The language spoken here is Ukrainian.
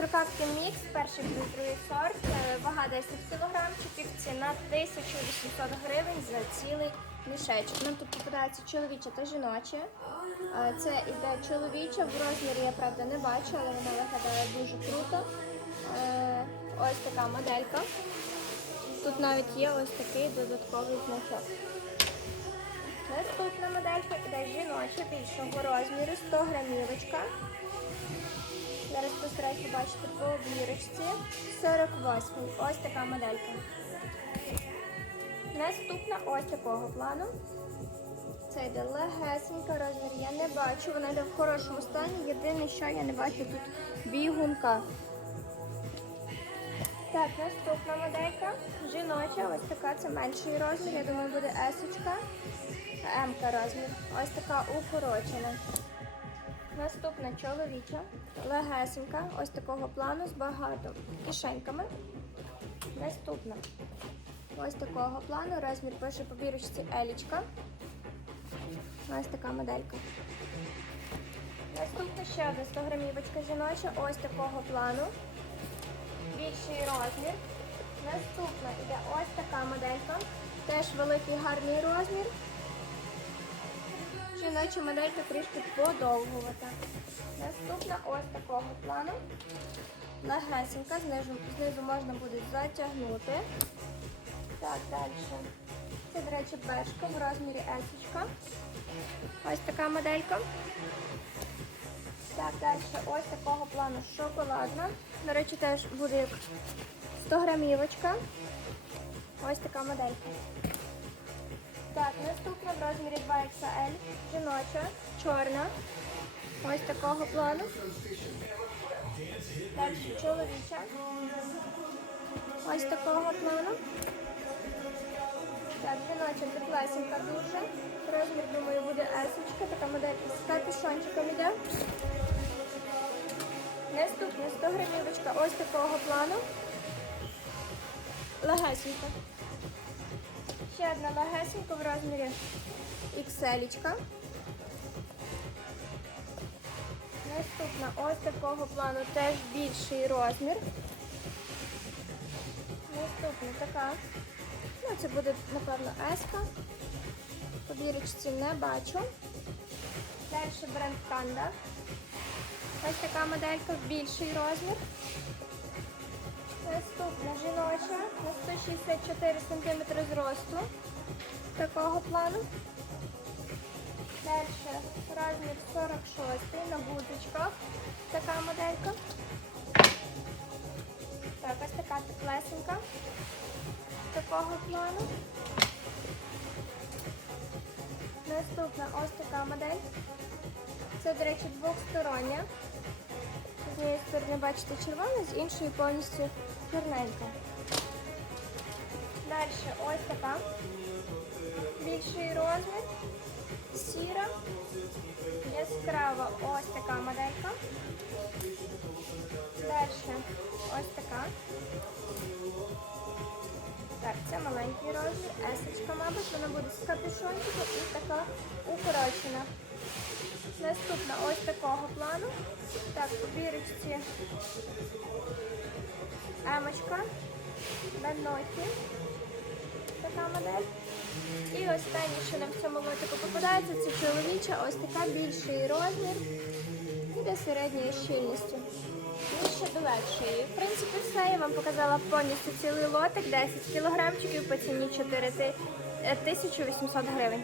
Безрукавки мікс, перший плюс сорт, е, вага 10 кілограмчиків, ціна 1800 гривень за цілий мішечок. Нам тут попадається чоловіче та жіноче. Е, Це іде чоловіче, в розмірі я правда не бачу, але вона виглядає дуже круто. Е, Ось така моделька. Тут навіть є ось такий додатковий значок. Моделька іде жіноча більшого розміру, 100 грамівочка. Зараз постараюсь побачити по обірочці. 48 Ось така моделька. Наступна ось такого плану. Це йде легесенька, розмір я не бачу. Вона йде в хорошому стані. Єдине, що я не бачу тут бігунка. Так, наступна моделька. Жіноча, ось така, це менший розмір. Я думаю, буде есочка. м розмір. Ось така укорочена. Наступна чоловіча, легесенька, ось такого плану з багато кишеньками. Наступна. Ось такого плану, розмір пише по бірочці Елічка. Ось така моделька. Наступна ще одна 100 грамівочка жіноча, ось такого плану. Більший розмір. Наступна іде ось така моделька. Теж великий гарний розмір. Жіноча моделька трішки подовгувата. Наступна ось такого плану. Легесенька, знизу, знизу можна буде затягнути. Так, далі. Це, до речі, бешка в розмірі есочка. Ось така моделька. Так, далі ось такого плану шоколадна. До речі, теж буде як 100 грамівочка. Ось така моделька. Так, наступна в розмірі 2XL, жіноча, чорна. Ось такого плану. Далі чоловіча. Ось такого плану. Так, жіноча теплесенька дуже. Розмір, думаю, буде есочка. Така моделька з капюшончиком іде. Наступна 100 грамівочка ось такого плану. Легесенька. Ще одна легесенька в розмірі XL. Наступна ось такого плану теж більший розмір. Наступна така. Ну, це буде, напевно, еска. По не бачу. Далі бренд Panda. Ось така моделька, більший розмір. Наступна жіноча на 164 см зросту. Такого плану. Далі розмір 46 на бутичках. Така моделька. Так, ось така теплесенька. Такого плану. Наступна ось така модель. Це, до речі, двохстороння. Однієї сторони, бачите, червона, з іншої повністю чорненька. Далі ось така. Більший розмір. Сіра. Яскрава ось така моделька. Далі ось така. Так, це маленький розмір, есочка, мабуть, вона буде з капюшончиком і така укорочена. Наступна ось такого плану. Так, по бірочці емочка, Бенноті. Така модель. І останнє, що нам в цьому лотику попадається, це чоловіча, ось така більший розмір і до середньої щільності. Ще до легшої. В принципі, все. Я вам показала повністю цілий лотик, 10 кілограмчиків по ціні 4 е, 1800 гривень.